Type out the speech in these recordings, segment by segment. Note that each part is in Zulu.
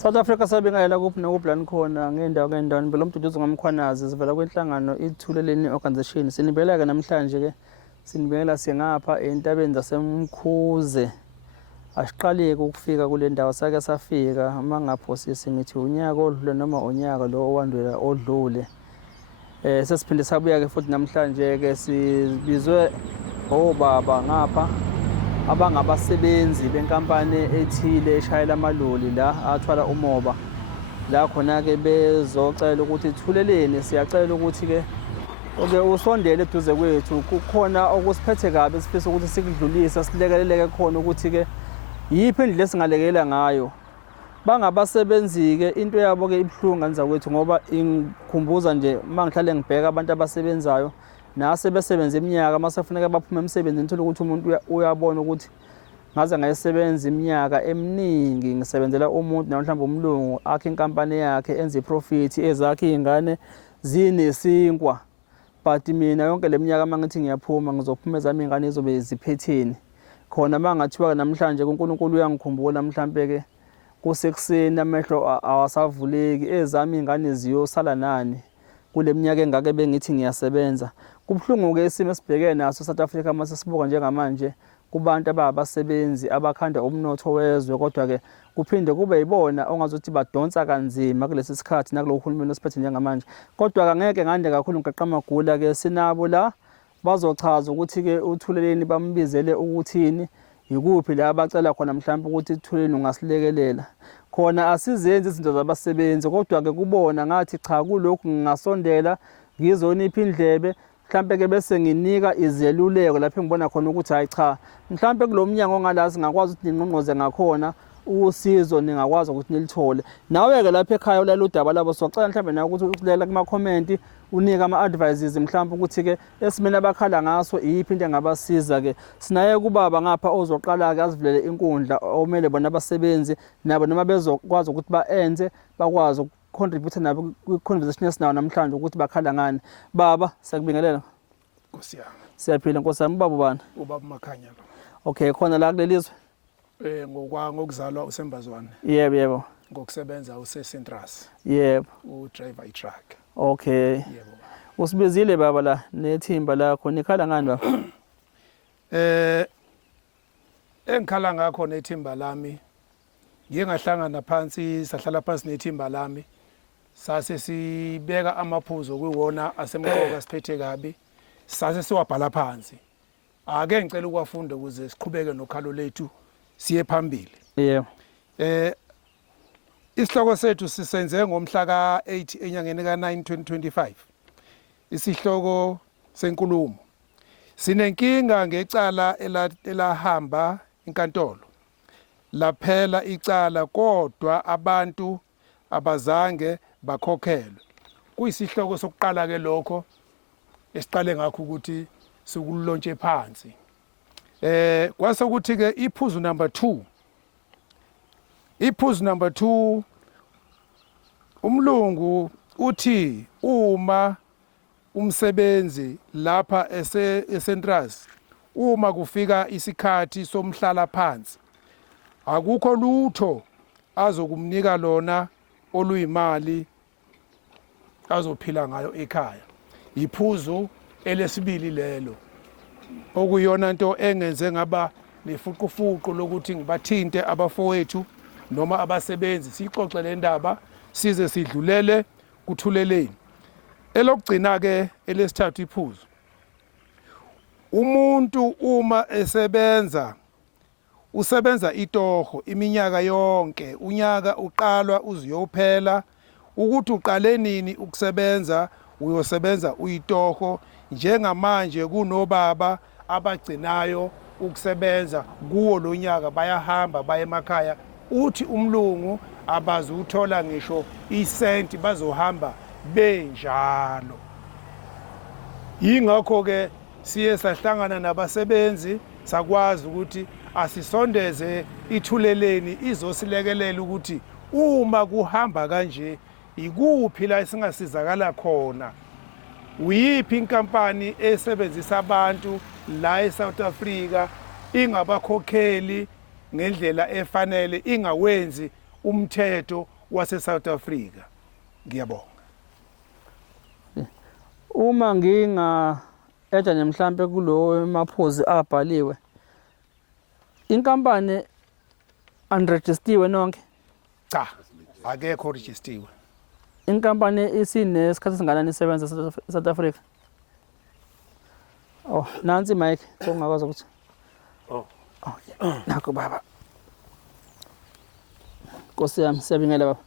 South Africa sabingelela kuphi nokuphi la nikhona ngeendawo lo Mduduzo ngaMkhwanazi sivela kwenhlangano Ithuleleni Organization. Sinibela-ke namhlanje-ke sinibekela singapha entabeni zaseMkhuze. Asiqaleke ukufika kule ndawo sake safika mangaphosisi ngithi unyaka odlule noma unyaka lo owandela odlule. Sesiphinde sabuya-ke futhi namhlanje-ke sibizwe obaba ngapha abangabasebenzi benkampani ethile eshayela amaloli la athwala umoba. La khona-ke bezocela ukuthi Thuleleni siyacela ukuthi-ke usondele eduze kwethu, kukhona okusiphethe kabi sifisa ukuthi sikudlulise silekeleleke khona ukuthi-ke yiphi indlela esingalekelela ngayo. Bangabasebenzi-ke into yabo-ke ibuhlungu nzakwethu ngoba ingikhumbuza nje uma ngihlale ngibheka abantu abasebenzayo nase besebenza iminyaka mase kufuneka baphume emsebenzini uthola ukuthi umuntu uyabona ukuthi ngaze ngayisebenza iminyaka eminingi ngisebenzela umuntu na mhlawumbe umlungu akhe inkampani yakhe enze iprofit ezakhe izingane zinesinkwa, but mina yonke leminyaka mangithi ngiyaphuma ngizophuma ezami izingane ezobe ziphetheni. Khona mangathiwa namhlanje uNkulunkulu uyangikhumbula mhlambe-ke kusekuseni amehlo awasavuleki ezami izingane ziyosala nani kule minyaka engake bengithi ngiyasebenza. Kubuhlungu-ke isimo esibhekene naso South Africa mase sibuka njengamanje kubantu abasebenzi abakhanda umnotho wezwe, kodwa-ke kuphinde kube yibona ongazuthi badonsa kanzima kulesi sikhathi nakulo uhulumeni osiphethe njengamanje. Kodwa-ke angeke ngande kakhulu ngiqaqa amagula-ke sinabo la bazochaza ukuthi-ke uThuleleni bambizele ukuthini, yikuphi la abacela khona mhlawumbe ukuthi Thuleleni ungasilekelela. Khona asizenzi izinto zabasebenzi kodwa-ke kubona ngathi cha kulokhu ngingasondela ngizonipha indlebe mhlambe-ke bese nginika izeluleko lapho ngibona khona ukuthi hayi cha mhlambe kulo mnyango ongala singakwazi ukuthi ningqongqoze ngakhona usizo ningakwazi ukuthi nilithole. Nawe-ke lapha ekhaya ulala udaba labo socela mhlambe nawe ukuthi ukulela kuma-comment unike ama-advices mhlawumbe ukuthi-ke esimeni abakhala ngaso iyiphi into engabasiza-ke. Sinaye kubaba ngapha ozoqala-ke azivulele inkundla omele bona abasebenzi nabo noma bezokwazi ukuthi baenze bakwazi contribute nabo kwi-conversation esinayo namhlanje ukuthi bakhala ngani. Baba siyakubingelela. Nkosi yami. Siyaphila Nkosi yami. Ubaba ubani? Ubaba Makhanya lo. Okay, khona la kulelizwe? Ngokuzalwa uSembazwane. Yebo. Ngokusebenza useCentras. Yebo. Udriver i-truck. Okay. Yebo. Usibizile baba la nethimba lakho nikhala ngani baba? Engikhala ngakho nethimba lami ngike ngahlangana phansi sahlala phansi nethimba lami sase sibeka amaphuzu kuwona asemqoka siphethe kabi sase siwabhala phansi. Ake ngicela ukuwafunda ukuze siqhubeke nokhalo lethu siye phambili. Yebo. Isihloko sethu sisenze ngomhla ka-8 enyangeni ka-9 2025. Isihloko senkulumo. Sinenkinga ngecala elahamba inkantolo. Laphela icala kodwa abantu abazange bakhokhelwe. Kuyisihloko sokuqala ke lokho esiqale ngakho ukuthi sikulontshe phansi. Kwase ukuthi ke iphuzu number 2. Iphuzu number 2 umlungu uthi uma umsebenzi lapha eCentras uma kufika isikhathi somhlala phansi akukho lutho azokumnika lona oluyimali azophila ngayo ekhaya. Iphuzu elesibili lelo okuyona into engenze ngaba nefuqufuqu lokuthi ngibathinte abafowethu noma abasebenzi sixoxe le ndaba size sidlulele kuThuleleni. Elokugcina ke elesithathu iphuzu. Umuntu uma usebenza itoho iminyaka yonke, unyaka uqalwa uziyophela ukuthi uqale nini ukusebenza uyosebenza uyitoho. Njengamanje kunobaba abagcinayo ukusebenza kuwo lo nyaka bayahamba baye emakhaya uthi umlungu abazuthola ngisho isenti bazohamba benjalo. Yingakho ke siye sahlangana nabasebenzi sakwazi ukuthi asisondeze iThuleleni izosilekelela ukuthi uma kuhamba kanje ikuphi la singasizakala khona. Uyiphi inkampani esebenzisa abantu la eSouth Africa ingabakhokheli ngendlela efanele, ingawenzi umthetho wase South Africa. Ngiyabonga. Uma nginga-eda nje mhlampe kulo maphuzu abhaliwe, inkampani unregistiwe nonke, Cha, akekho registiwe. inkampani isinesikhathi esingakanani isebenza South Africa? Oh, nansi Mike, ongakwazi ukuthi. Oh. Okay. Nakho baba. Nkosi yami, siyabingela baba.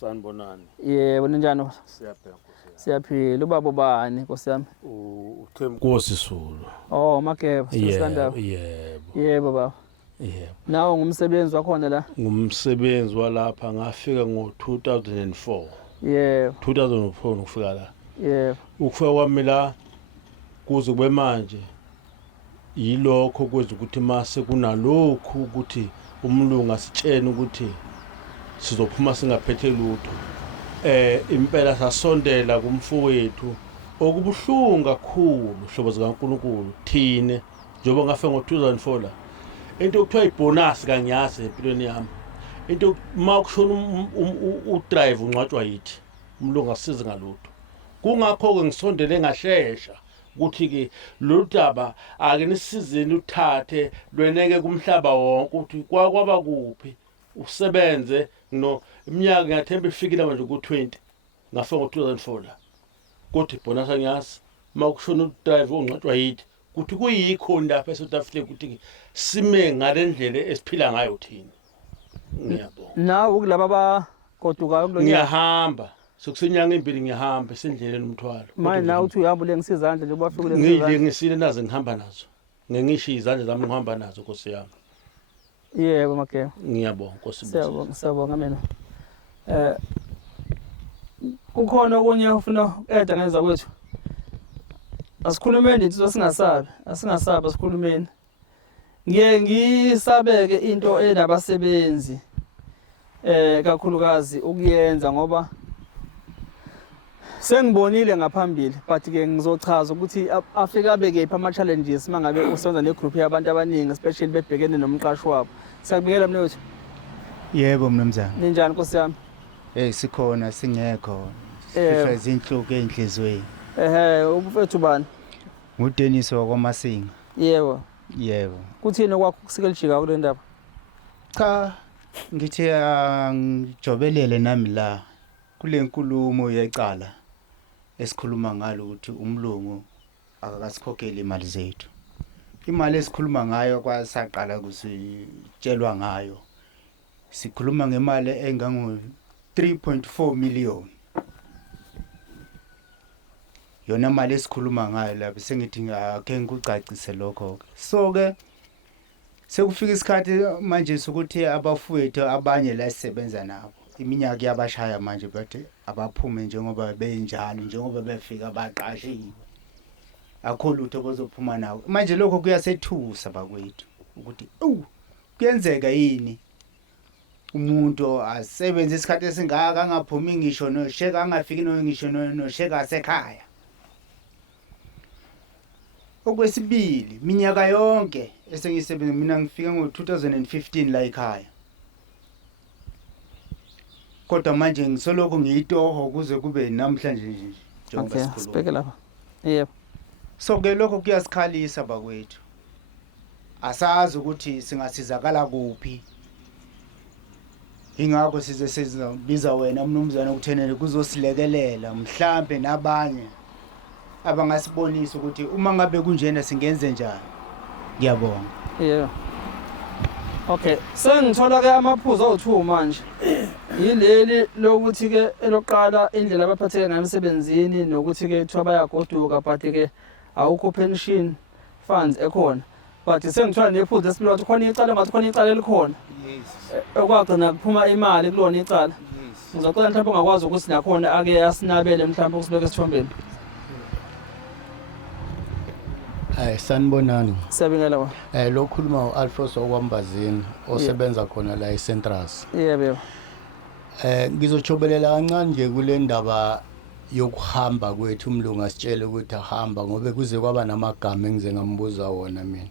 Sanibonani. Yebo, ninjani? Siyabheka Nkosi yami. Siyaphila. Ubaba ubani Nkosi yami? Nkosi Sulu. Oh, Makeba, sisikandaba. Yebo. Yebo baba. Yebo. Nawo ngumsebenzi wakhona la? Ngumsebenzi walapha ngafika ngo-2004. Yebo. 2004 ngifika la. Yebo. Ukufika kwami la kuze kube manje yilokho kwenza ukuthi mase kunalokhu ukuthi umlungu asitshene ukuthi sizophuma singaphethe lutho. Impela sasondela kumfowethu okubuhlungu kakhulu hlobo zikaNkulunkulu thine njengoba ngafika ngo-2004 la. Into okuthiwa ibonus kangiyazi empilweni yami. Into makushona udrive ungcwatshwa yithi umlungu asize ngalutho. Kungakho-ke ngisondele ngashesha ukuthi ke lolu daba ake nisizeni uthathe lweneke kumhlaba wonke ukuthi kwaba kuphi usebenze iminyaka ngathemba ifikile manje ku-20 ngafika ngo-2004 la. Kodwa ibonus angiyazi makushona udrive ongcwatshwa yithi ukuthi kuyikho lapha eSouth Africa ukuthi sime ngale ndlela esiphila ngayo thina. Ngiyabonga. Nawe ukulaba abagodukayo kulo nyaka. Ngiyahamba. Sokusenyanga impilo ngiyahamba esendleleni umthwalo. Manje nawe uthi uyahamba ule ngisizandla nje ubafika ule Ngidle ngisizandla. ngisile nazo ngihamba nazo. Ngengisho izandla zami ngihamba nazo Nkosi yami. Yebo Makeba. Ngiyabonga Nkosi. Siyabonga mina. Kukhona okunye ufuna ukeda ngenza kwethu. Asikhulumeni into singasabi, asingasabi asikhulumeni. Ngiye ngisabeke into enabasebenzi kakhulukazi ukuyenza ngoba sengibonile ngaphambili but ke ngizochaza ukuthi afika abeke ama challenges mangabe usenza ne group yabantu abaningi especially bebhekene nomqashi wabo. Siyabikela mnewethu. Yebo mnumzane. Ninjani Nkosi yami? Sikhona singekho. Sifika izinhluku enhlizweni. Ubufethu bani? NguDennis wakwaMasinga. Yebo. Yebo. Kuthini okwakho kusikelijika kule ndaba? Cha, ngithi ngijobelele nami la kule nkulumo yeqala esikhuluma ngalo ukuthi umlungu akasikhokheli imali zethu. Imali esikhuluma ngayo kwasaqala kusitshelwa ngayo. Sikhuluma ngemali engango 3.4 million. Yona mali esikhuluma ngayo lapha sengithi ake ngikucacise lokho. So ke sekufika isikhathi manje sokuthi abafowethu abanye la sisebenza nabo iminyaka yabashaya manje bathi abaphume njengoba benjalo njengoba befika baqashiwe akho lutho bazophuma nawo manje lokho kuyasethusa bakwethu ukuthi kuyenzeka yini umuntu asebenza isikhathi esingaka angaphumi ngisho nosheka angafiki ngisho nosheka asekhaya. Okwesibili minyaka yonke esengisebenza mina ngifika ngo-2015 la ekhaya. Kodwa manje ngisoloko ngiyitoho kuze kube namhlanje nje njengoba sikhuluma. Okay, sibheke lapha. Yebo. So ke lokho kuyasikhalisa bakwethu. Asazi ukuthi singasizakala kuphi. Ingakho sizobiza wena mnumzane ukuthenele kuzosilekelela mhlambe nabanye abangasibonisa ukuthi uma ngabe kunjena singenze njani. Ngiyabonga. Yeah. Okay, sengithola ke amaphuzu awu2 manje. Yileli lokuthi ke eloqala indlela abaphatheke ngayo emsebenzini nokuthi ke kuthiwa bayagoduka but ke awukho pension funds ekhona. But sengithola nephuzu lesibili wathi khona icala ngathi khona icala elikhona. Yes. Okwagcina kuphuma imali kulona icala. Yes. Ngizocela mhlawumbe ungakwazi ukuthi nakhona ake asinabele mhlawumbe ukusibeka esithombeni. Sanibonani. Siyabingela ba. Lo khuluma uAlphonse okwambazini osebenza khona la eCentras. Yebo. Ngizochobelela kancane nje kule ndaba yokuhamba kwethu umlungu asitshele ukuthi ahamba ngoba kuze kwaba namagama engize ngambuza wona mina.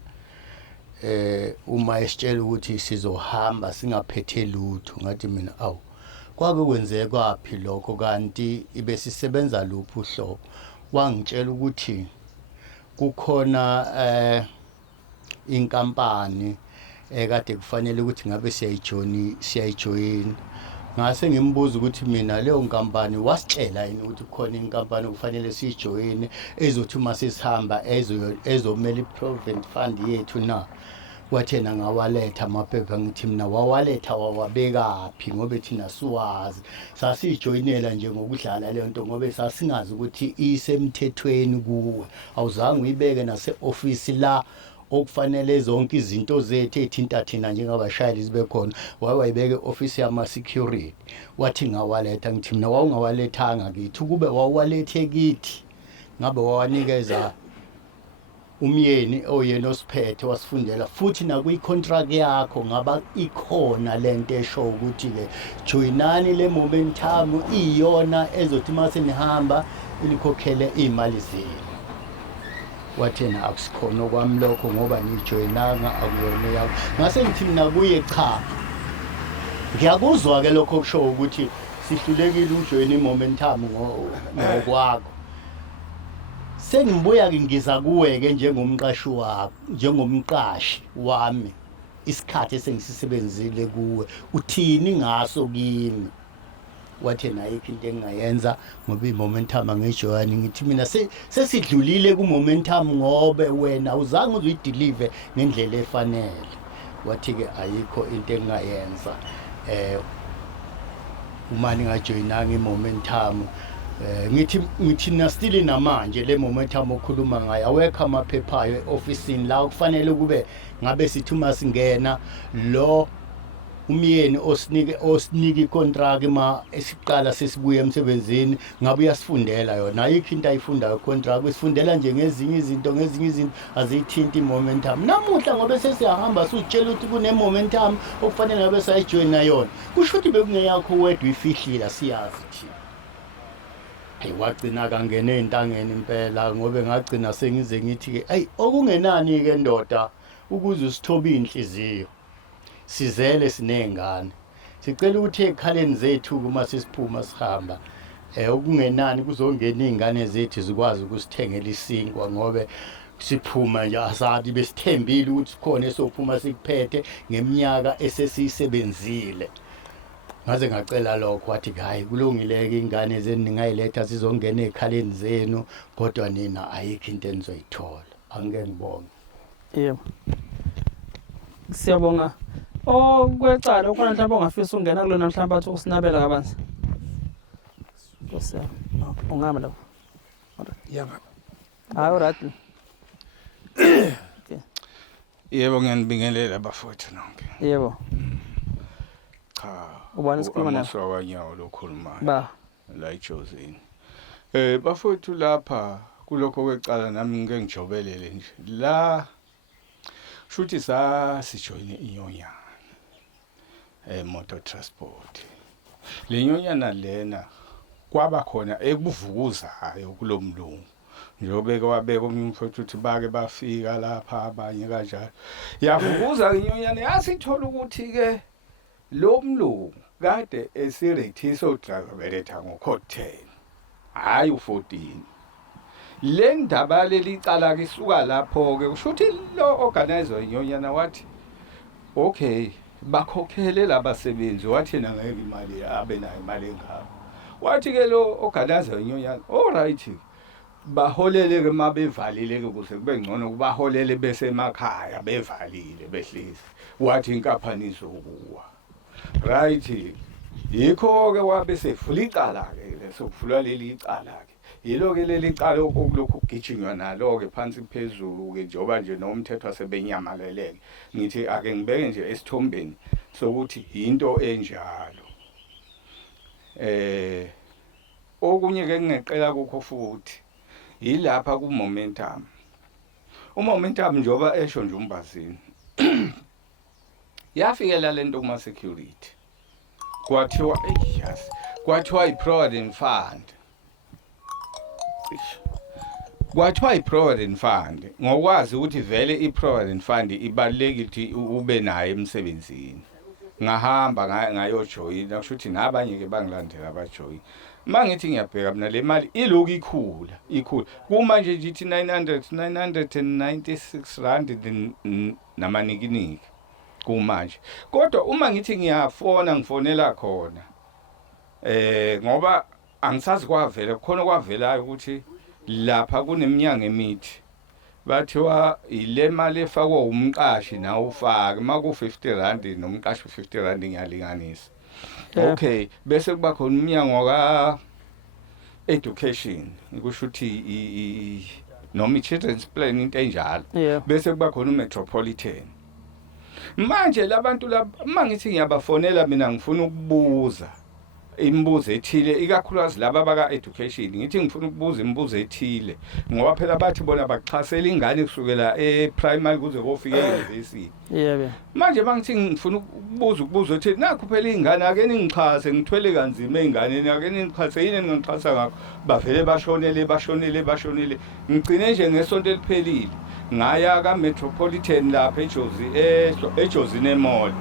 uma esitshela ukuthi sizohamba singaphethe lutho ngathi mina awu kwake kwenzeka kwaphi lokho kanti ibe sisebenza luphi uhlobo wangitshela ukuthi kukhona inkampani ekade kufanele ukuthi ngabe siyayijoyina ngase ngimbuza ukuthi mina leyo nkampani wasitshela yini ukuthi kukhona inkampani kufanele siyijoyine ezothi uma sisihamba ezomela i-provident fund yethu na wathena ngawaletha amaphepha ngithi mina wawaletha wawabekaphi ngoba thina siwazi sasijoyinela nje ngokudlala leyo nto ngoba sasingazi ukuthi isemthethweni kuwe awuzange uyibeke nase-office la okufanele zonke izinto zethu ethinta thina njengabashayeli zibe khona wayibeke office yama security wathi ngawaletha ngithi mina wawungawalethanga kithi kube wawalethe kithi ngabe wawanikeza umyeni oyena osiphethe wasifundela futhi nakuyi-contract yakho ngaba ikhona lento esho ukuthi ke joyinani le momentum iyona ezothi mase nihamba ilikhokhele imali zenu wathena akusikhona okwami lokho ngoba nijoyinanga akuyona yakho ngase ngithi mina kuye cha ngiyakuzwa ke lokho kusho ukuthi sihlulekile ujoyina i-momentum ngokwakho sengibuya ke ngiza kuwe-ke njengomqashi wakho njengomqashi wami isikhathi esengisisebenzile kuwe uthini ngaso kimi wathena ayikho into engingayenza ngoba i-momentum angijoyani ngithi mina sesidlulile ku-momentum ngobe wena uzange uzuyidelive ngendlela efanele wathi-ke ayikho into engingayenza uma ningajoyinanga i-momentum ngithi nastili namanje le momentum okhuluma ngayo awekho amaphepha ayo e-ofisini la kufanele kube ngabe sithi uma singena lo umyeni osinike icontract ma esiqala sesibuye emsebenzini ngabe uyasifundela yona ayikho into ayifundayo icontract sifundela nje ngezinye izinto aziyithinta i-momentum namuhla ngobe sesiyahamba sutshela ukuthi kune-momentum okufanele ngabe sayijoyina yona kusho ukuthi bekungeyakho wedwa uyifihlile siyazi thina wagcina kangene entangeni impela ngobe ngagcina sengize ngithi-ke ayi okungenani-ke ndoda ukuze usithobe inhliziyo sizele sinengane sicela ukuthi ekhaleni zethu uma sisiphuma sihamba okungenani kuzongena iy'ngane zethu zikwazi ukusithengela isinkwa ngobe siphuma nje asathi besithembile ukuthi sikhona esophuma sikuphethe ngeminyaka esesiyisebenzile ngaze ngacela lokho wathi hayi kulungile-ke ingane zenu ningayiletha zizongena ey'khaleni zenu kodwa nina ayikho into enizoyithola angike ngibonge yebo siyabonga okwecala ukhona mhlawumbe ongafisa ukungena kulona mhlawumbe athi ukusinabela kabanzi ungahamba lapho hayi right Yebo ngiyanibingelela bafowethu nonke. yebo Cha. Ubani sikhuluma naye? Umuswawanyawo lokhulumayo. Ba. La eJosini. Bafowethu lapha kulokho kwecala nami ngeke ngijobelele nje. La shuthi sijoyine inyonyana. Motor transport. Le nyonyana lena kwaba khona ekuvukuzayo kulomlungu. Njobe kwabeka umfowethu uthi bake bafika lapha abanye kanjalo. Yavukuza inyonyana yasithola ukuthi ke lo mlungu kade esirethisa driver beletha ngo-10 hayi u14 le ndaba lelicala kisuka lapho ke kusho ukuthi lo organizer inyonyana wathi okay bakhokhele labasebenzi wathi na ngeke imali abe nayo imali engako wathi ke lo organizer inyonyana alright baholele ke mabevalile ke kuze kube ngcono kubaholele bese emakhaya bevalile behlisi wathi inkampani izokuwa right yikho ke wabe sefula icala ke sokuvula leli icala ke yilo ke leli icala okulokhu kugijinywa nalo ke phansi phezulu ke njoba nje nomthetho wasebenyamaleleke ngithi ake ngibeke nje esithombeni sokuthi into enjalo okunye ke ngingeqela kokho futhi yilapha ku momentum umomentum njoba esho nje umbazini yafikela lento kuma security kwathiwa yes kwathiwa iProvident Fund kwathiwa i-provident fund ngokwazi ukuthi vele i-provident fund ibalulekile ukuthi ube nayo emsebenzini ngahamba ngayojoyina kusho ukuthi nabanye ke bangilandela abajoyina mangithi ngiyabheka mina le mali iloku ikhula kumanje ngithi 996 rand namanikiniki kumanje kodwa uma ngithi ngifonela khona ngoba angisazi kwavela khona kwavelayo ukuthi lapha kuneminyango emithi bathiwa ile mali efakwa umqashi nawo ufake maku 50 rand nomqashi 50 rand ngiyalinganisa okay bese kuba khona umnyango ka education kusho ukuthi noma children's plan into enjalo bese kuba khona umetropolitan manje labantu laba mangithi ngiyabafonela mina ngifuna ukubuza imibuzo ethile ikakhulukazi laba baka education ngithi ngifuna ukubuza imibuzo ethile ngoba phela bathi bona baxhasela ingane kusukela primary kuze kofika e-university manje bangithi ngifuna ukubuza ukuthi nakho phela ingane ake ningixhase ngithwele kanzima einganeni ake ningixhase yini ngixhasa ngakho bavele bashonele ngigcine nje ngesonto eliphelile ngaya ka metropolitan lapha eJozini Mall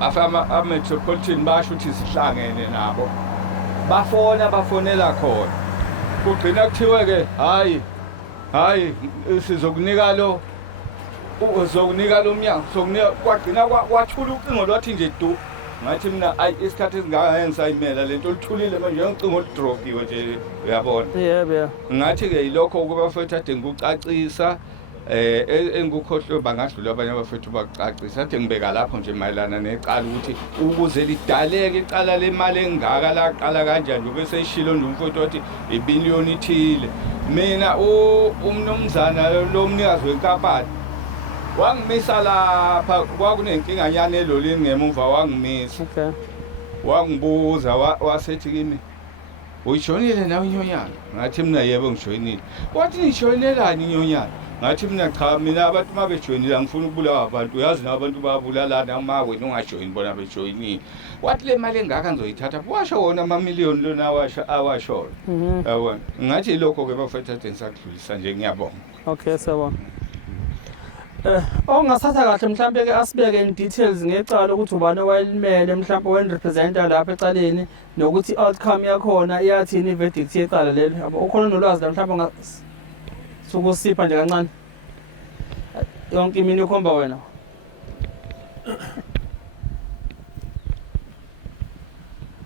afama metropolitan basho ukuthi sihlangene nabo bafonela khona kugcina kuthiwe ke hayi sizokunika lo uzokunika lo mnyango sokunika kwagcina kwathula ucingo lwathi nje du ngathi mina isikhathi esingaka ngisayimela lento lithulile manje ngicingo lidropiwe nje uyabona ngathi ke yilokho kuba mfethu ade ngikucacisa engukhohlwe bangadlula abanye abafethu bacacisa athi ngibeka lapho nje mayelana necala ukuthi ukuze lidaleke icala lemali engaka laqala kanjani ube seshilo nomfethu wathi ibillion ithile mina umnomzana lo mnikazi wenkampani wangimisa lapha kwakunenkinga nyane elolini ngemuva wangimisa wangibuza wasethi kimi uyijoyinile nawe inyonyana ngathi mina yebo ngijoyinile wathi nijoyinelani inyonyana ngathi mina cha mina abantu mabejoyinile ngifuna ukubulawa abantu uyazi nabantu bayabulalana uma wena ungajoyini bona bejoyinile wathi le mali engaka ngizoyithatha washo wona ama-million lona awasho yabona ngathi lokho ke bafethu ade ngisakudlulisa nje ngiyabonga okay sawona ongasatha kahle mhlambe ke asibeke in details ngecala ukuthi ubani owayelimele mhlambe owayerepresenta lapha ecaleni nokuthi outcome yakhona iyathini verdict yecala leli yabo ukhona nolwazi la mhlambe sokusipha nje kancane yonke imini ukhomba wena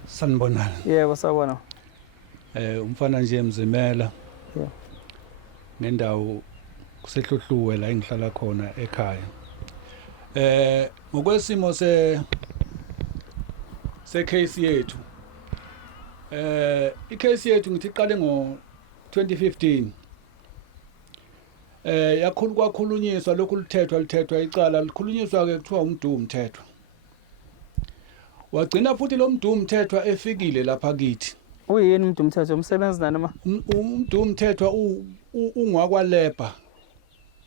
sanibonana yebo sabona umfana nje Mzimela nendawo kusehlohluwe la engihlala khona ekhaya ngokwesimo se case yethu icase yethu ngithi iqale ngo 2015 kwakhulunyiswa lokhu lithethwa icala likhulunyiswa ke kuthiwa umthethwa wagcina futhi lo mthethwa efikile lapha kithi uyini umthethwa umsebenzi nani ma umthethwa ungwakwaleba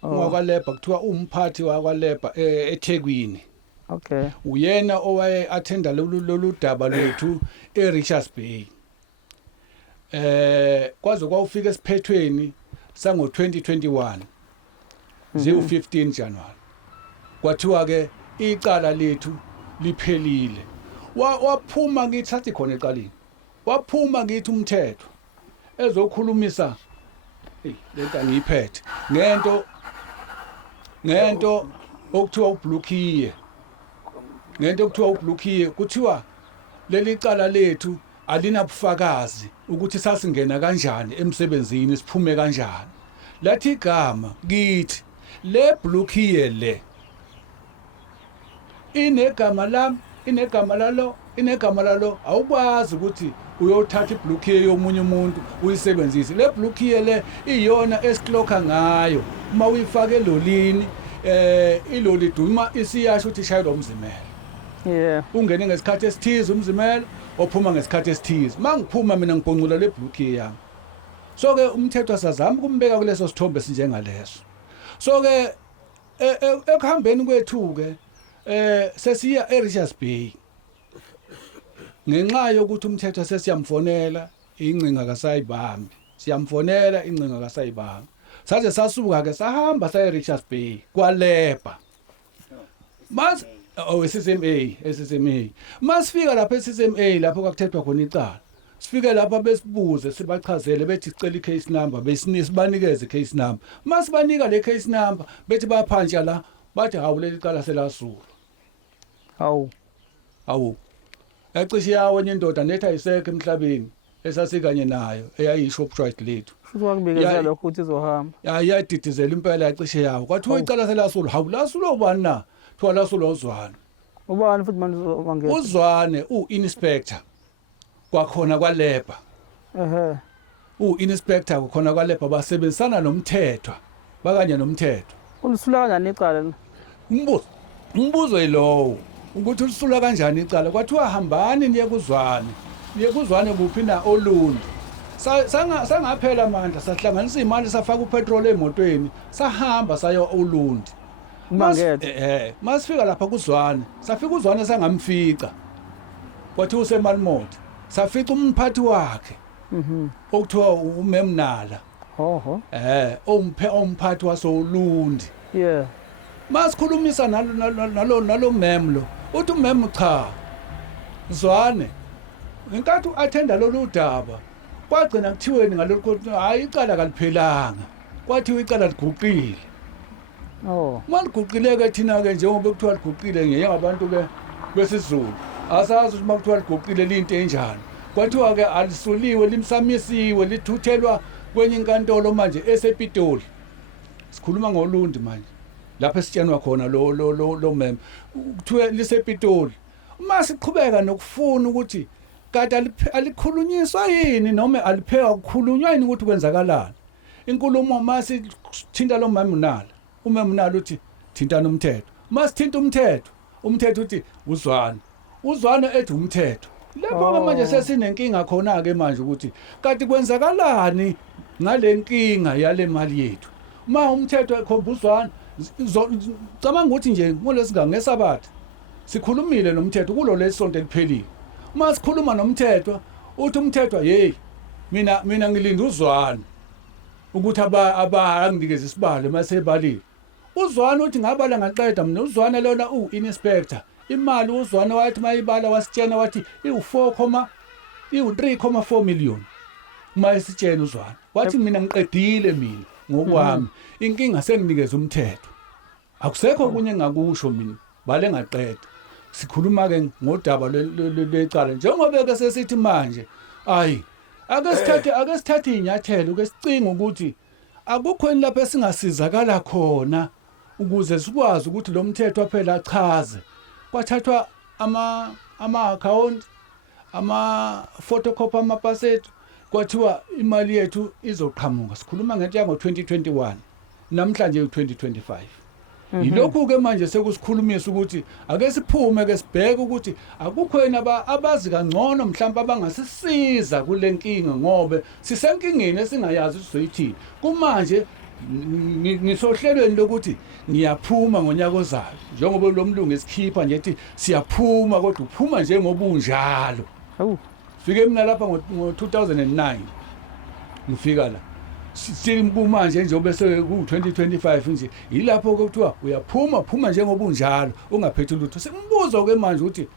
ungwakwaleba kuthiwa umphathi wakwaLeba eThekwini okay uyena owaye attenda lolu daba lwethu eRichards Bay kwaze kwawufika esiphethweni sango 2021 015 January kwathiwa ke icala lethu liphelile waphuma ngithathi khona eqaleni waphuma ngithi umthetho ezokhulumisa lento angiyiphethe ngento okuthiwa ubhlukhiye kuthiwa leli cala lethu alinabufakazi ukuthi sasingena kanjani emsebenzini siphume kanjani lathi igama kithi le blukhiye le inegama lami inegama lalo awukwazi ukuthi uyothatha iblukhiye yomunye umuntu uyisebenzise le blukhiye le iyona esiklokha ngayo uma uyifake elolini iloli duma isiyasho ukuthi shayela umzimela ungene ngesikhathi esithize umzimela ophuma ngesikhathi esithize mangiphuma mina ngibhoncula le blukhiye yami so ke umthetho asazama ukumbeka kuleso sithombe sinjengaleso so ke ekuhambeni kwethu ke sesiya eRichards Bay ngenxa yokuthi umthetho sesiyamfonela incinga kasayibambi siyamfonela incingo kasayibanga saze sasuka ke sahamba saya Richards Bay kwaLeba mas SSMA masifika lapha SSMA lapho kwakuthethwa khona icala sifike lapha besibuze sibachazele bethi sicela i-case number besibanikeze i-case number masibanika le case number bethi baphanja la bathi hawu leli cala selasulu hawu ecishe yawo enye indoda nethi ayisekho emhlabeni esasikanye nayo eyayishopRite lethu Uzwakubikezela lokho ukuthi izohamba. Yadidizela impela yacishe yawo kwathiwa icala selasulu hawu lasulu ubani na kuthiwa lasulu uZwane Ubani futhi manje uzongena? uZwane u-inspector kwakhona kwaLeba u-inspector kwakhona kwaLeba basebenzisana nomthethwa bakanye nomthetho Ulisula kanjani icala? umbuzo yilowo ukuthi ulisula kanjani icala kwathiwa hambani niye kuzwane kuphi na Olundi sangaphela amandla sahlanganisa imali safaka upetrol emotweni sahamba sayo Olundi masifika lapha kuzwane safika uZwane sangamfica kwathi useMalmoti safica umphathi wakhe okuthiwa uMemnala umphathi wasoLundi masikhulumisa nalo memlo uthi umem cha Zwane inkathi uattenda lolu daba kwagcina kuthiweni ngalokho hayi icala kaliphelanga kwathiwa icala liguqile maliguqile ke thina ke njengoba kuthiwa liguqile njengabantu ke besizulu asazi ukuthi makuthiwa liguqile linto enjani kwathiwa ke alisuliwe limsamisiwe lithuthelwa kwenye inkantolo manje esePitoli sikhuluma ngoLundi manje lapha esitshenwa khona lo mem kuthiwa lisePitoli uma siqhubeka nokufuna ukuthi kade alikhulunyiswa yini noma alipheka ukukhulunywa yini ukuthi kwenzakalani inkulumo masi thinta lo Memnala uMemnala uthi thintana umthetho masithinta umthetho uthi uZwane ethi umthetho lapho manje sesinenkinga khona ke manje ukuthi kade kwenzakalani ngalenkinga yale mali yethu ma umthetho ekhomba uZwane cabanga ukuthi nje ngolesinga ngesabatha sikhulumile nomthetho kulo lesonto eliphelile uma sikhuluma nomthetho uthi umthetho mina ngilinda uZwane ukuthi anginikeze isibalo masebalile uZwane uthi ngabala ngaqeda mina uZwane lona u-inspector imali uZwane wathi mayibala wasitshena wathi i3.4 million mayisitshena uZwane wathi mina ngiqedile mina ngokwami inkinga senginikeza umthetho akusekho kunye engakusho mina bale ngaqeda sikhuluma ke ngodaba lecala njengoba ke sesithi manje ake sithathe inyathelo ke sicinga ukuthi akukho ni lapho esingasizakala khona ukuze sikwazi ukuthi lo mthetho phela achaze kwathathwa ama-account ama-photocopy amapasethi kwathiwa imali yethu izoqhamuka sikhuluma ngento yango-2021 namhlanje u-2025 yilokhu ke manje sekusikhulumisa ukuthi ake siphume ke sibheke ukuthi akukho yena abazi kangcono mhlawumbe abangasisiza kule nkinga ngoba sisenkingeni esingayazi sizoyithini kumanje ngisohlelweni lokuthi ngiyaphuma ngonyaka ozayo njengoba lo mlungu esikhipha nje ethi siyaphuma kodwa uphuma njengoba unjalo fike mina lapha ngo-2009 ngifika la simanje njengoba ku-2025 nje yilapho kuthiwa uyaphuma njengoba unjalo ungaphethe lutho simbuza ke manje ukuthi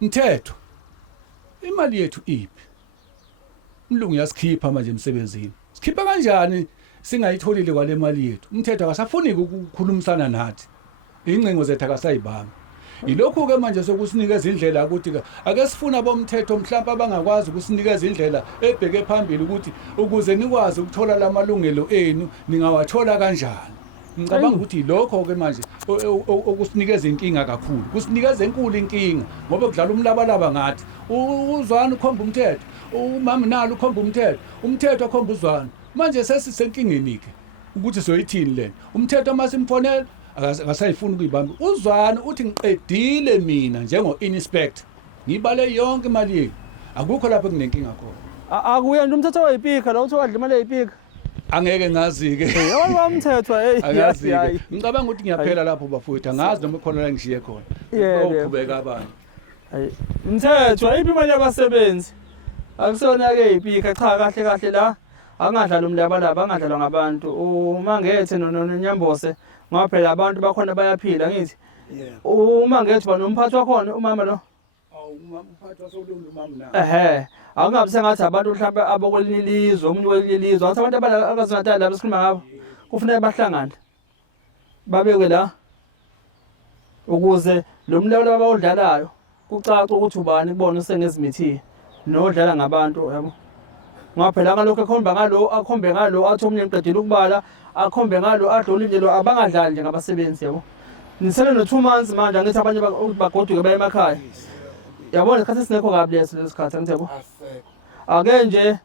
mthetho imali yethu iphi umlungu yasikhipha manje emsebenzini sikhipha kanjani singayitholile kwale mali yethu umthetho akasafuni ukukhulumisana nathi ingcingo zethu akasayibanga yilokhu ke manje sokusinikeza indlela ukuthi ake sifuna bomthetho mhlawumbe abangakwazi ukusinikeza indlela ebheke phambili ukuthi ukuze nikwazi ukuthola lamalungelo enu ningawathola kanjani ngicabanga ukuthi lokho ke manje okusinikeza inkinga kakhulu kusinikeza enkulu inkinga ngoba kudlala umlabalaba ngathi uZwane ukhomba umthetho uMemnala ukhomba umthetho akhomba uZwane manje sesisenkingeni ke ukuthi soyithini lena umthetho masimfonela akasayifuni ukuyibamba uZwane uthi ngiqedile mina njengo-inspector ngibale yonke imali yenu akukho lapho kunenkinga khona Akuyena umthetho wayipika la uthi wadla imali yayipika angeke ngazi-ke yona umthetho angazi-ke ngicabanga ukuthi ngiyaphela lapho bafowethu angazi noma khona la ngishiye khona oqhubeka abanye mthetho ayiphi imali yabasebenzi akusona-ke yipika cha kahle la Angadlala umlabalaba, angadlalwa ngabantu. Uma ngethe noNyambose ngoba phela abantu bakhona bayaphila ngithi. Uma ngethe banomphathi wakhona umama lo. Umphathi wasolungu umama na. Akungabe sengathi abantu mhlawumbe abokwelinye ilizwe, omunye kwelinye ilizwe. Ngathi abantu abazonatali labo sikhuluma ngabo. Kufanele bahlangane. Babeke la ukuze lo mlabalaba abawudlalayo kucaca ukuthi ubani kubona usengezimithiye nodlala ngabantu yabo. Ngoba phela ngalokho akhombe ngalo athi omunye ngiqedile ukubala akhombe ngalo adlulile lo abangadlali nje ngabasebenzi yabo. Nisele no 2 months manje angithi abanye bagoduke baye emakhaya. Yabona isikhathi sinekho kabi lesikhathi angithi yabo. Ake nje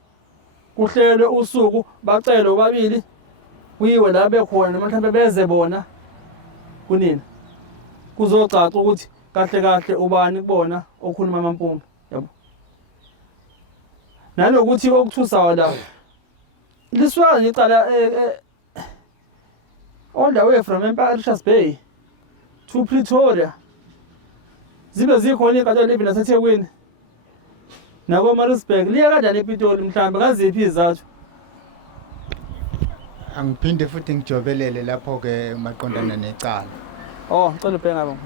kuhlelwe usuku bacele ubabili kuyiwe la bekhona mhlawumbe beze bona kunini. Kuzocaca ukuthi kahle ubani kubona okhuluma amampumbu yabo. Nanokuthi okuthusayo la liswa ngicala all the way from Richards Bay to Pretoria zibe zikhona inkantolo live naseThekwini nako Maritzburg liya kanjani ePitoli mhlawumbe ngaziphi izathu. Angiphinde futhi ngijobelele lapho ke maqondana necala. Ngicela ubheka ngabo.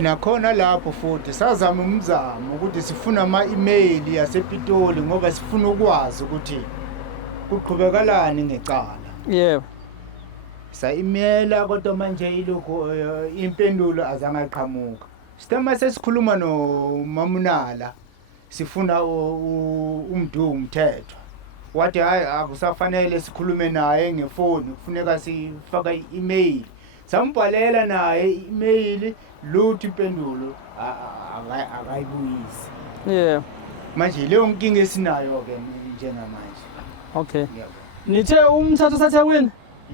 Nakhona lapho futhi sazama umzamo ukuthi sifuna ama-email yasePitoli ngoba sifuna ukwazi ukuthi kuqhubekakalani ngecala. Yebo. Sa-emaila kodwa manje ilokho impendulo azange aqhamuka. Sitema sesikhuluma noMamunala sifuna umthetho. Wathi hayi akusafanele sikhulume naye ngefoni kufuneka sifaka i-email. Sambhalela naye i-email lutho impendulo akayibuyisi. Yeah. Manje leyo nkinga esinayo ke njengamanje. Okay. Nithe umthatho saThekwini?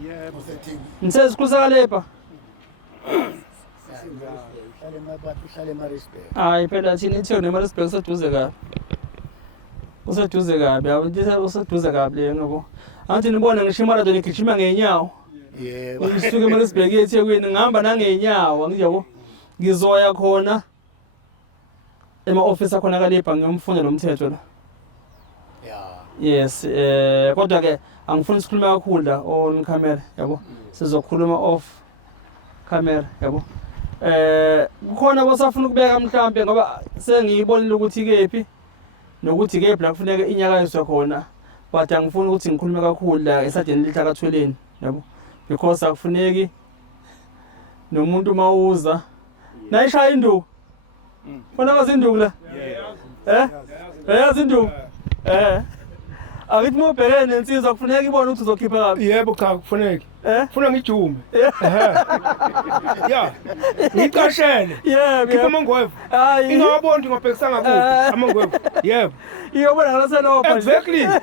Yebo seThekwini. Nisezikhuliseka lepha? Uhlale eMaritzburg. Hayi phela thina eThekwini eMaritzburg seduze kabi. Useduze kabi, yabo useduze kabi le ngoba. Angithi nibona ngisho imarathon igijima ngenyawo. Yebo. Ngisuke eMaritzburg eThekwini ngihamba nangenyawo ngiyabo. Ngizoya khona ema-office akhona kalepha ngiyomfunda lo mthetho la. Yes, kodwa ke angifuni sikhulume kakhulu la on camera yabo. Sizokhuluma off camera yabo. Kukhona bosafuna ukubeka mhlambe ngoba sengiyibonile ukuthi kephi nokuthi kephi la kufuneka inyakayiswe khona. But angifuni ukuthi ngikhulume kakhulu la esadeni lihla kaThweleni yabo. Because akufuneki nomuntu mawuza nayishaya induku. Bona bazinduku la? Yazi induku. Akithi mobhekene nensizwa kufuneka ibone ukuthi uzokhipha kabi. Yebo cha kufuneki. Ufuna ngijume. Ya. Ngiqashele. Yebo. Khipha amangwevu. Hayi. Ingawaboni ngobhekisanga kuphi amangwevu. Yebo. Iyobona ngalaselopha. Exactly. Yebo.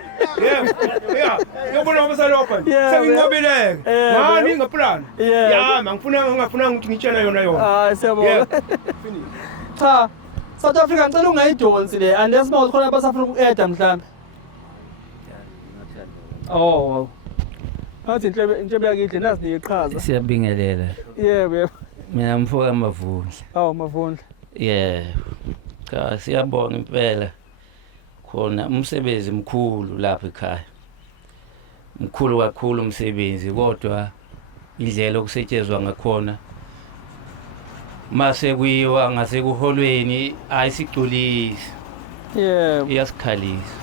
Yeah. Yobona ngaselopha. Senginqobileke. Ngani ngeplan? Ya, ngifuna ukuthi ngitshela yona. Hayi siyabona. Cha. South Africa ngicela ungayidonsi le unless mawuthi khona basafuna uku-add mhlambe. Oh. Athi inhlebe yakidle nasi niyiqhaza. Siyabingelela. Yebo. Mina mfoka Mavundla. Mavundla. Yebo. Cha siyabonga impela. Khona umsebenzi mkhulu lapha ekhaya. Mkhulu kakhulu umsebenzi kodwa indlela okusetshezwa ngakhona mase kuyiwa ngase kuholweni ayisiculisi. Yebo. Iyasikhalisa.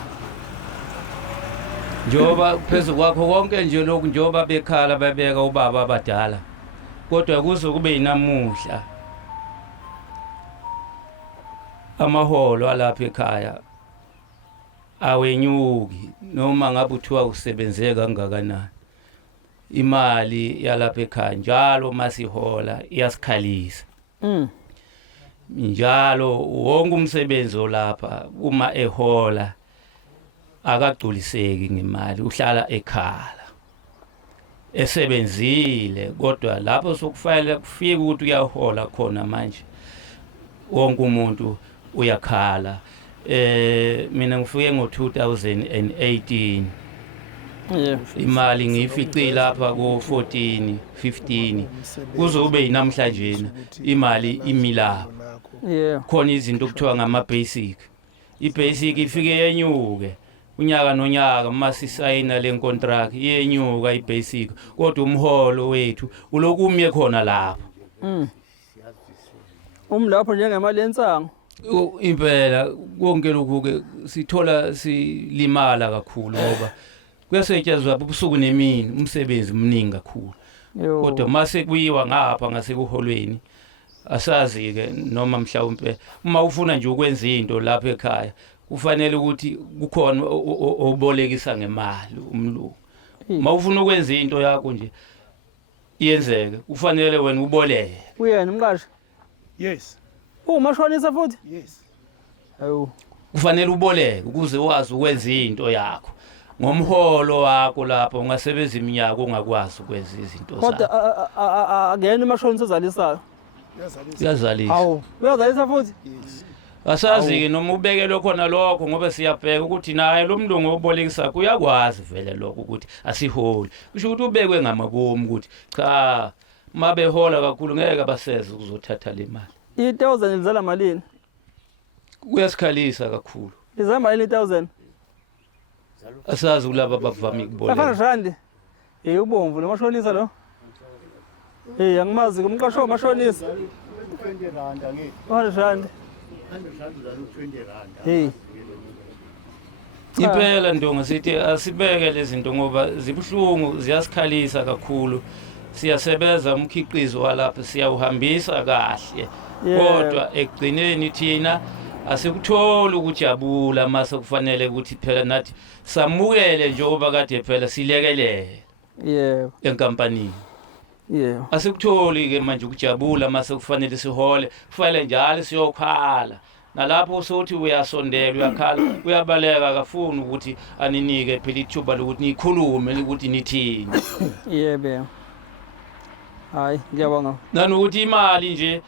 Njoba phezulu kwakho konke nje lokhu njoba bekhala babeka ubaba abadala kodwa kuze kube inamuhla amaholo alapha ekhaya awenyuki noma ngabe uthiwa usebenze kangakanani imali yalapha ekhaya njalo masihola iyasikhalisa njalo wonke umsebenzi olapha uma ehola akagculiseki ngemali uhlala ekhala esebenzile kodwa lapho sokufanele kufike ukuthi uyahola khona manje wonke umuntu uyakhala mina ngifike ngo2018 imali ngiyifice lapha ko14 15 kuzobe inamhlanje imali imilapha khona izinto okuthiwa ngama basic ibasic ifike yenyuke unyaka nonyaka masisayina le contract iyenyuka ibasic kodwa umholo wethu ulokumye khona lapho Lapho njengemali yensango. impela konke lokhu ke sithola silimala kakhulu ngoba kuyasetshenzwa ubusuku nemini umsebenzi mningi kakhulu kodwa mase kuyiwa ngapha ngasekuholweni asazi ke noma mhlawumbe uma ufuna nje ukwenza into lapha ekhaya kufanele ukuthi kukhona obolekisa ngemali umlungu uma ufuna ukwenza into yakho nje iyenzeke kufanele wena uboleke Uyena umqashi? Yes. Umashonisa futhi? Yes. Hawu. kufanele uboleke ukuze wazi ukwenza into yakho ngomholo wakho lapho ungasebenza iminyaka ongakwazi ukwenza izinto zakho Kodwa akuyena umashonisa ozalisayo. uyazalisa Hawu. Uyazalisa futhi? Yes. asazi ke noma ubekele khona lokho ngoba siyabheka ukuthi naye lo mlungu obolekisa kuyakwazi vele lokho ukuthi asiholi kusho ukuthi ubekwe ngamabomu ukuthi cha mabehola kakhulu ngeke baseze ukuzothatha le mali 1000 lizala malini? kuyasikhalisa kakhulu Lizala malini 1000? asazi kulaba bavame ukuboleka 500 rand. Ubomvu lo mashonisa lo. Angimazi kumqasho mashonisa. 20 rand angithi 100 rand. 100 rand uzala 20 rand Hey. impela ndonga sithi asibeke lezi zinto ngoba zibuhlungu ziyasikhalisa kakhulu siyasebenza umkhiqizo walapha siyawuhambisa kahle kodwa ekugcineni thina asikutholi ukujabula mase kufanele ukuthi phela nathi samukele njengoba kade phela silekelele Yebo. enkampanini Yebo. asikutholi ke manje ukujabula mase kufanele sihole kufanele njalo siyokhala nalapho usothi uyasondela uyakhala uyabaleka akafuni ukuthi aninike phela ithuba lokuthi nikhulume ukuthi nithini Yebo. Hayi ngiyabonga. nanokuthi imali nje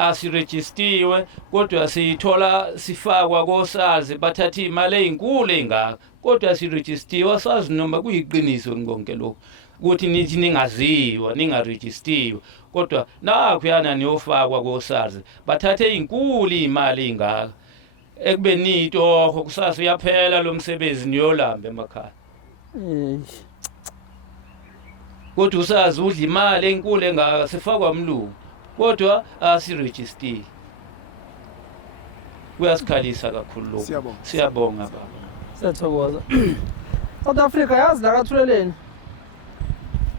asiregistiwe kodwa sithola sifakwa kosazi bathatha imali ezinkulu ezingaka kodwa siregistiwe asazi noma kuyiqiniso konke lokho ukuthi nithi ningaziwa ningaregistiwe kodwa nakho yana niyofakwa kosazi bathathe izinkulu imali ezingaka ekube nitoho kusasa uyaphela lo msebenzi niyolambe emakhaya kodwa usazi udla imali enkulu engaka sifakwa umlungu kodwa asiregister kuyasikhalisa kakhulu lokho siyabonga baba Siyathokoza. South Africa yazi la kathuleleni.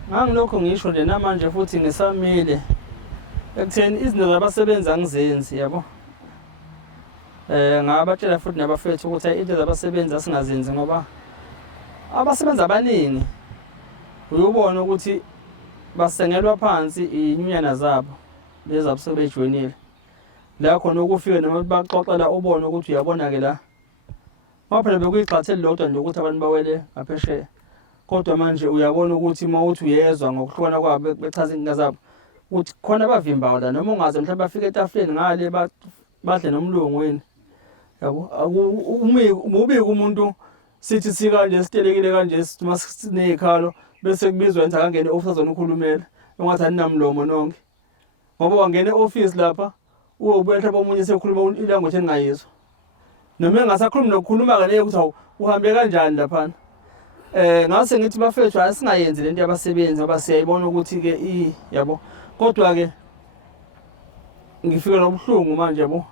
Ngangilokho ngisho nje namanje futhi ngisamile ekutheni izinto zabasebenzi angizenzi yabo. Ngabatshela futhi nabafethu ukuthi into zabasebenzi asingazenzi ngoba abasebenzi abaningi uyubona ukuthi basengelwa phansi inyunyana zabo lezi abasebejoinile la khona ukufika noma baxoxela ubone ukuthi uyabona ke la maphela bekuyigxatheli lodwa nje ukuthi abantu bawele ngaphesheya kodwa manje uyabona ukuthi mawuthi uyezwa ngokuhlukana kwabo bechaza inkinga zabo ukuthi khona bavimbayo la noma ungaze mhlawumbe bafike etafuleni ngale badle nomlungweni yabo umubi umuntu sithi sikanje sitelekile kanje sithuma sinezikhalo bese kubizwa enza kangene officer zona ukhulumela ongathi aninamlomo nonke ngoba wangena eoffice lapha uyobuya mhlawumbe omunye sekhuluma ilanguage engayizwa noma engasakhulumi nokukhuluma ke ukuthi uhambe kanjani lapha ngase ngithi bafethu asingayenzi lento yabasebenzi ngoba siyayibona ukuthi ke yabo kodwa ke ngifika nobuhlungu manje yabo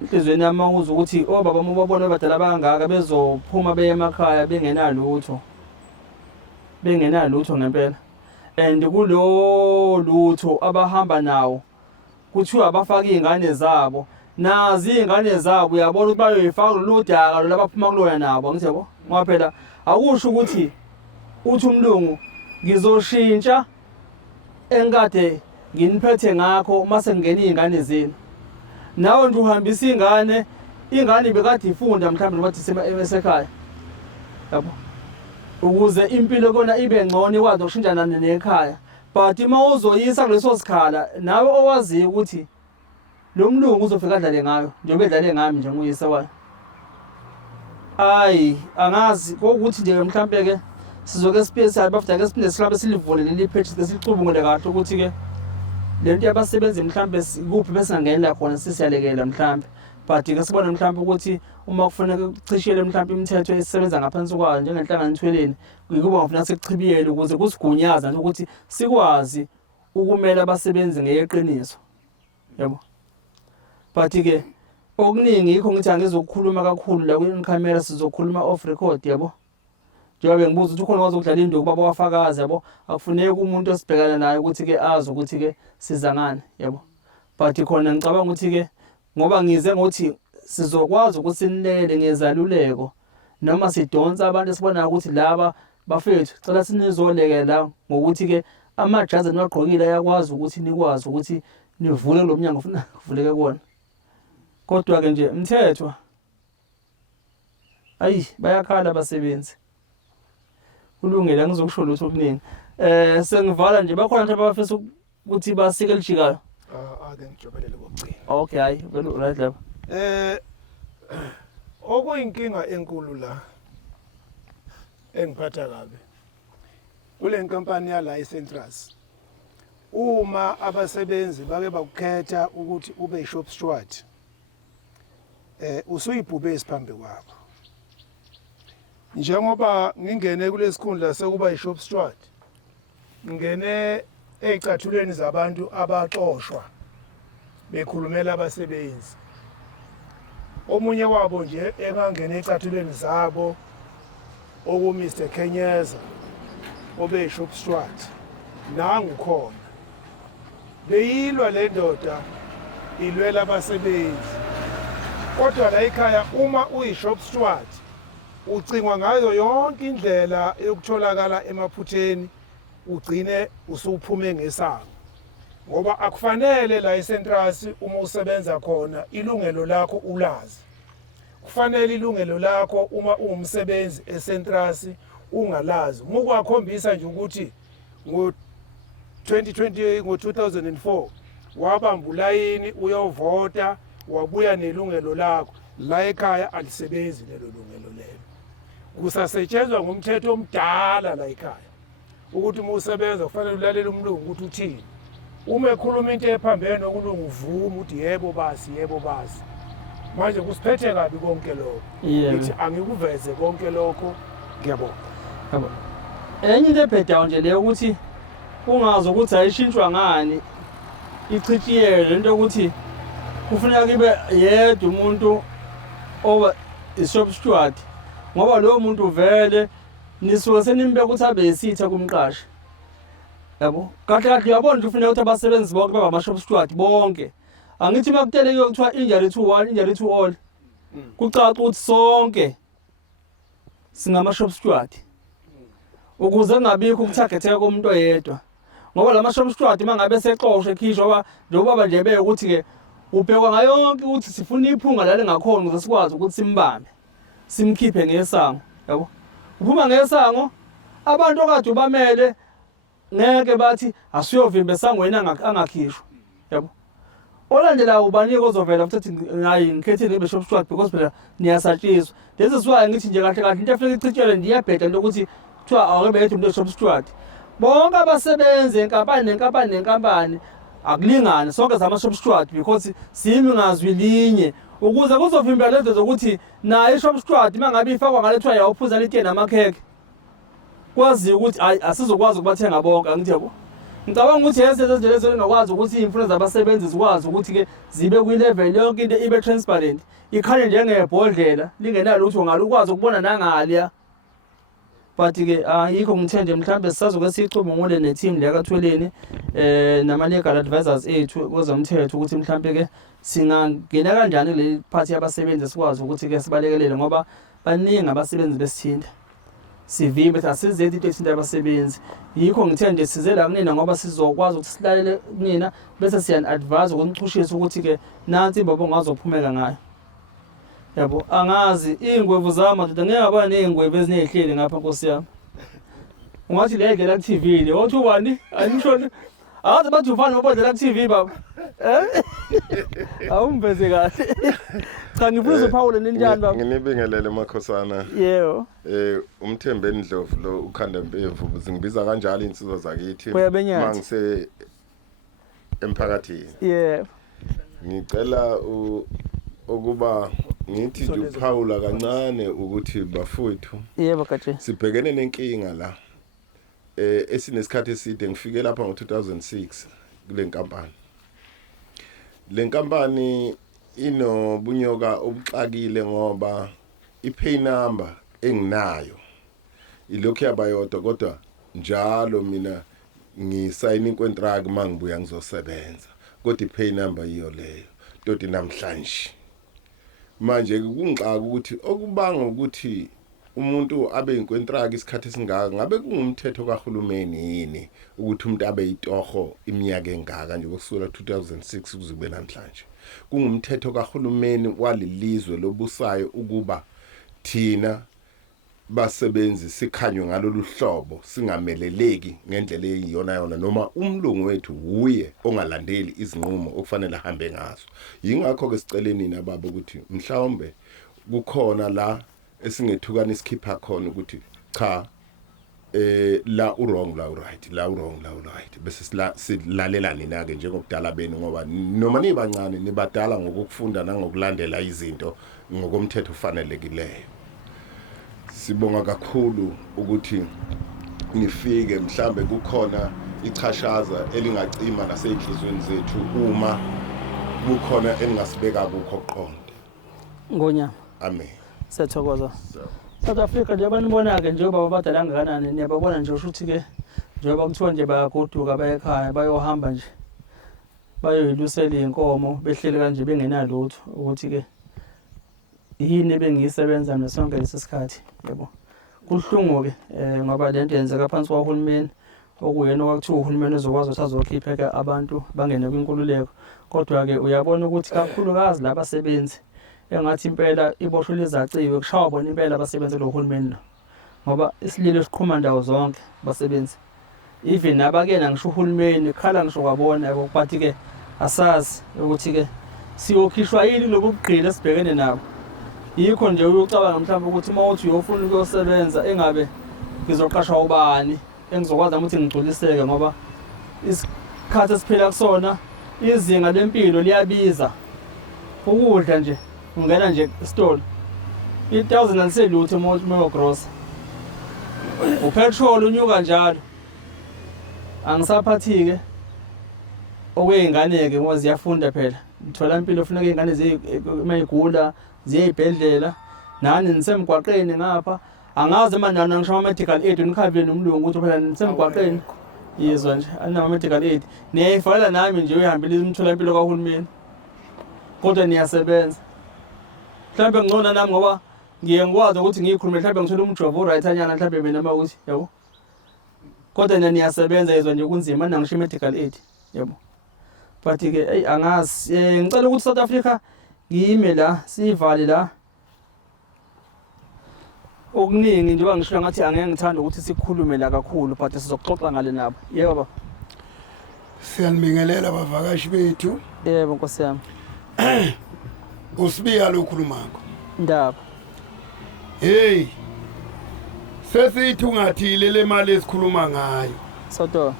inhlizweni yami ukuzwa ukuthi obaba babona abadala bangaka bezophuma beye emakhaya bengenalutho ngempela and kulo lutho abahamba nawo kuthiwa abafaka izingane zabo nazi izingane zabo uyabona ukuthi bayoyifaka lodaka labaphuma kuloya nabo ngithi yabo ngoba phela akusho ukuthi uthi umlungu ngizoshintsha engade nginiphethe ngakho mase ngene izingane zenu nawe nje uhambisa ingane bekade ifunda mhlawumbe bathi esekhaya yabo ukuze impilo kona ibe ngcono ikwazi ukushintsha nekhaya but uma uzoyisa kuleso sikhala nawe owaziyo ukuthi lo mlungu uzofika adlale ngayo njengoba edlale ngami nje nguyise wayo angazi ukuthi nje mhlawumbe ke sizoke special bafika ke siphinde sihlabe silivule leli page ke sicubungule kahle ukuthi ke lento yabasebenzi mhlawumbe kuphi bese ngangenela khona sisiyalekela mhlawumbe but ke sibona mhlawumbe ukuthi uma kufanele ukucishele mhlawumbe imithetho esebenza ngaphansi kwayo njengenhlangano ithweleni kuba ngifuna sekuchibiyele ukuze kusigunyaza ukuthi sikwazi ukumela abasebenzi ngeqiniso yabo. But ke okuningi yikho ngithi angizokukhuluma kakhulu la kwi camera, sizokhuluma off record yabo. Njengoba ngibuza ukuthi ukhona ozodlala induku baba wafakazi yabo, akufuneki umuntu osibhekana naye ukuthi ke azi ukuthi ke siza ngani yabo. But khona ngicabanga ukuthi ke ngoba ngize ngothi sizokwazi ukuthi sinilele ngezaluleko noma sidonsa abantu esibona ukuthi laba bafethu cela sinizoleke la ngokuthi ke amajazi enigqokile ayakwazi ukuthi nikwazi ukuthi nivule lo mnyango ufuna kuvuleke kuona. Kodwa ke nje umthetho ayi bayakhala abasebenzi. Kulungile ngizokusho lutho okuningi. Sengivala nje bakhona abantu abafisa ukuthi basike lijikayo. Ake ngijobelele kokugcina. Okay, hayi vele right lapha. Okuyinkinga enkulu la engiphatha kabi kule nkampani yala eCentras, uma abasebenzi bake bakukhetha ukuthi ube shop steward, usuyibhube esiphambi kwakho. Njengoba ngingene kulesikhundla sekuba ishop steward, ngene ezicathulweni zabantu abaxoshwa bekhulumela abasebenzi. Omunye wabo nje engangena ezicathulweni zabo oku Mr Kenyeza obe shop steward nangu khona. Beyilwa le ndoda ilwela abasebenzi. Kodwa la ekhaya uma uyishop steward ucingwa ngayo yonke indlela yokutholakala emaphutheni, ugcine usuphume ngesango. Ngoba akufanele la eCentras uma usebenza khona ilungelo lakho ulazi. Kufanele ilungelo lakho uma uwumsebenzi eCentras ungalazi. Mukukhombisa nje ukuthi ngo-2004 wabamba ulayini uyovota wabuya nelungelo lakho, la ekhaya alisebenzi lelo lungelo lelo. Kusasetshenzwa ngumthetho omdala la ekhaya ukuthi uma usebenza kufanele ulalela umlungu ukuthi uthini. Uma ekhuluma into ephambene nokulungu uvuma ukuthi yebo basi yebo basi. Manje kusiphethe kabi konke lokho. Ngithi angikuveze konke lokho, ngiyabonga. Yabo. Enye into ebhedayo nje leyo ukuthi ungazi ukuthi ayishintshwa ngani ichitshiyele lento ukuthi kufuneka kibe yedwa umuntu oba ishop steward, ngoba lo muntu vele nisuke senimbeka ukuthi abe yisitha kumqashi. Yabo. Kahle uyabona ukuthi kufuneka ukuthi abasebenzi bonke baba ama-shop steward bonke. Angithi makuteleke kuthiwa injury to one, injury to all. Kucaca ukuthi sonke singama-shop steward. Ukuze ngabikho ukuthagethe komuntu oyedwa. Ngoba lama shop steward mangabe sexoshwe ekhishwa njengoba nje beke ukuthi ke ubhekwa ngayonke ukuthi sifuna iphunga la lengakhona ukuze sikwazi ukuthi simbambe, simkhiphe ngesango, yabo. Uphuma ngesango, abantu okade bamele ngeke bathi asiyovimba esangweni angakhishwa, yabo. Olandela ubani ozovela futhi hayi ngikhethe ngibe shop steward because phela niyasatshiswa. This is why ngithi nje kahle kahle into efike ichitshele ndiyabheda into ukuthi kuthiwa awube yedwa umuntu shop steward. Bonke abasebenzi enkampani akulingane sonke zama shop steward because simi ngazwi linye ukuze kuzovimbela lento zokuthi naye shop steward mangabe ifakwa ngale kuthiwa yawuphuza litiye namakheke. Kwazi ukuthi asizokwazi ukubathenga bonke, angithi yabo. Ngicabanga ukuthi yesenze nje lezo ngakwazi ukuthi imfundo zabasebenzi zikwazi ukuthi ke zibe kwi level yonke into ibe transparent. Ikhanye njengebhodlela lingenalo ukuthi ungalukwazi ukubona nangaliya. But ke ayikho ngithende mhlambe sisazoke sicubungule neteam lekathweleni nama legal advisors ethu kwezomthetho ukuthi mhlambe ke singangena kanjani le party yabasebenzi sikwazi ukuthi ke sibalekelele ngoba baningi abasebenzi besithinda. Sivimbe asizenze into ethinta abasebenzi. Yikho ngithende size la kunina ngoba sizokwazi ukuthi silalele kunina bese siyan advise ukunichushisa ukuthi ke nansi imbobo ngazophumeka ngayo. Yabo, angazi ingwevu zama nje ngeke aba nezingwevu ezinehleli ngapha Nkosi yami. Ungathi le ndlela ku TV le othi ubani angisho awazi bathi ufana obodlela ku TV baba. Awumbeze kahle. Cha ngifuna uPaul ninjani baba? Nginibingelele makhosana. Yebo. Umthembe Ndlovu lo ukhanda Mpevu zingibiza kanjalo insizwa zakithi mangise emphakathini. Yebo. Ngicela ukuba ngithi nje uPaula kancane ukuthi bafowethu yebo gatshe sibhekene nenkinga la esinesikhathi eside ngifike lapha ngo2006 kule nkampani. Le nkampani inobunyoka obuxakile ngoba ipay number enginayo ilokhu yabayodwa kodwa njalo mina ngisayina inkontract mangibuya ngizosebenza kodwa ipay number iyo leyo toti namhlanje. Manje kungixaka ukuthi okubanga ukuthi umuntu abe inkontract isikhathi esingaka ngabe kungumthetho kahulumeni yini ukuthi umuntu abe itoho iminyaka engaka nje kusukela 2006 kuzube namhlanje. Kungumthetho kahulumeni walilizwe lobusayo ukuba thina basebenzi sikhanywe ngalolu hlobo singameleleki ngendlela eyiyona yona noma umlungu wethu uye ongalandeli izinqumo okufanele ahambe ngazo. Yingakho ke siceleni nababa ukuthi mhlawumbe kukhona la esingethukana isikhipha khona ukuthi cha la wrong la right la wrong la right bese silalela nina ke njengokudala benu ngoba noma nibancane nibadala ngokufunda nangokulandela izinto ngokomthetho ufanelekileyo. Sibonga kakhulu ukuthi nifike mhlambe kukhona ichashaza elingacima naseyinhlizweni zethu uma kukhona engasibeka kukho qonde. Ngonyama. Amen. Siyathokoza. South Africa nje abanibona ke njengoba babadala kangakanani niyababona nje ushuthi ke njengoba kuthiwa nje bayagoduka baye ekhaya bayohamba nje bayoyilusela inkomo behlele kanje bengenalutho ukuthi ke yini bengisebenza nesonke lesikhathi yebo. Kuhlungu ke ngoba lento yenzeka phansi kwaHulumeni okuyena okwakuthiwa uHulumeni uzokwazi ukuthi azokhipha ke abantu bangene kwinkululeko kodwa ke uyabona ukuthi kakhulukazi labasebenzi engathi impela iboshwe lizaciwe kushawa bona impela abasebenzi loHulumeni ngoba isililo siqhuma ndawo zonke basebenzi even nabakena ngisho uHulumeni khala ngisho kwabona yabo bathi ke asazi ukuthi ke siyokhishwa yini lobugqila esibhekene nabo. Yikho nje uyocabanga mhlawumbe ukuthi mawuthi uyofuna ukuyosebenza engabe ngizoqashwa ubani engizokwazi ukuthi ngigculiseke ngoba isikhathi esiphila kusona izinga lempilo liyabiza. Ukudla nje ungena nje esitolo 1000 aliselutho uma gross. Upetrol unyuka njalo. Angisaphathike okweinganeke ngoba ziyafunda phela. Uthola impilo ufuna ingane mayigula ziyibhedlela nani nisemgwaqeni ngapha angazi manana ngisho ama medical aid unikhavile nomlungu ukuthi phela nisemgwaqeni yizwa nje anama medical aid niyayifala nami nje uyihambile imthola impilo kaHulumeni kodwa niyasebenza. Mhlawumbe ngicona nami ngoba ngiye ngikwazi ukuthi ngiyikhulume mhlawumbe ngithola umjovo oright anyana mhlawumbe mina uma ukuthi yabo kodwa niyasebenza yizwa nje kunzima nangisho medical aid yabo. But ke hey angazi ngicela ukuthi South Africa ngiyime la sivale la okuningi njengoba ngisho ngathi angeke ngithanda ukuthi sikhulume la kakhulu but sizoxoxa ngale nabo. Yebo baba. Siyanibingelela abavakashi bethu. Yebo Nkosi yami. Usibiya lokhulumako. Ndaba. Hey. Sesithungathile le mali esikhuluma ngayo. Soto.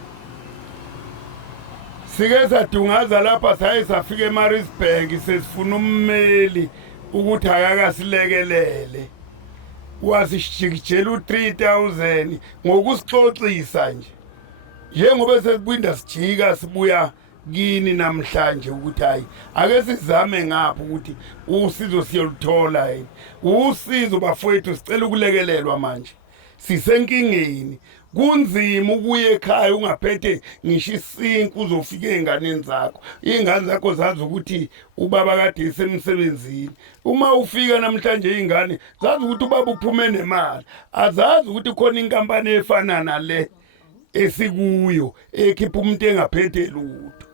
Sike sadungaza lapha saye safika eMaritzburg sesifuna ummeli ukuthi akakasilekelele. Wasishikijela u3000 ngokusixoxisa nje. Njengoba sesibinda sijika sibuya kini namhlanje ukuthi hayi ake sizame ngapha ukuthi usizo siyoluthola yini. Usizo bafowethu sicela ukulekelelwa manje. Sisenkingeni. Kunzima ukuya ekhaya ungaphethe ngisho isinku uzofika enganeni zakho. Ingane zakho zazi ukuthi ubaba kade esemsebenzini. Uma ufika namhlanje ingane zazi ukuthi ubaba uphume nemali. Azazi ukuthi khona inkampani efana nale esikuyo ekhipha umuntu engaphethe lutho.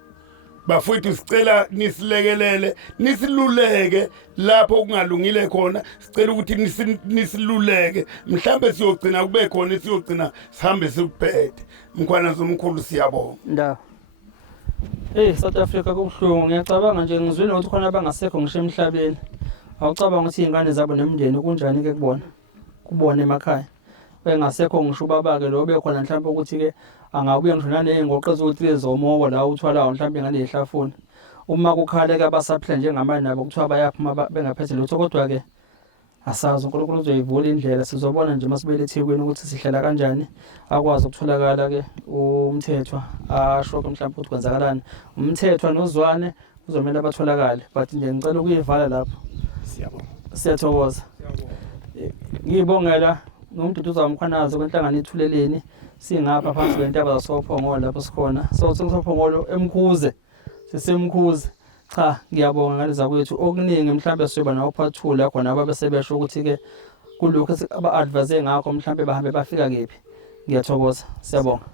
Bafowethu sicela nisilekelele nisiluleke lapho kungalungile khona sicela ukuthi nisiluleke mhlambe siyogcina kube khona siyogcina sihambe sikuphethe mkhwana zomkhulu siyabonga ndaba. South Africa kubuhlungu ngiyacabanga nje ngizwile ukuthi khona abangasekho ngisho emhlabeni. Awucabanga ukuthi izingane zabo nemindeni kunjani ke kubona emakhaya. Bengasekho ngisho ubaba ke lo bekhona mhlawumbe ukuthi ke angabuye ngisho naneyingoqo ezokuthi lezomobo la uthwala mhlawumbe ngane ehlafuna. uma kukhaleka abasaphila njengamanje nabo kuthiwa bayaphuma bengaphethe lutho, kodwa-ke asazi uNkulunkulu uzoyivula indlela. Sizobona nje masibele eThekwini ukuthi sihlela kanjani, akwazi ukutholakala-ke umthethwa asho-ke mhlawumbe ukuthi kwenzakalani. Umthethwa nozwane kuzomele batholakale, but nje ngicela ukuyivala lapho. Siyathokoza. Ngiyibongela ngumduduza wamkhwanazi kwenhlangano Ithuleleni, singapha phansi kwentaba zaSophongolo lapho sikhona. So seSophongolo eMkhuze, sisemkhuze. Cha, ngiyabonga ngaleza kwethu okuningi mhlawumbe siyoba nawo part 2 la khona ababesebesho ukuthi-ke kulokho aba-advise ngakho mhlawumbe bahambe bafika kephi. Ngiyathokoza. Siyabonga.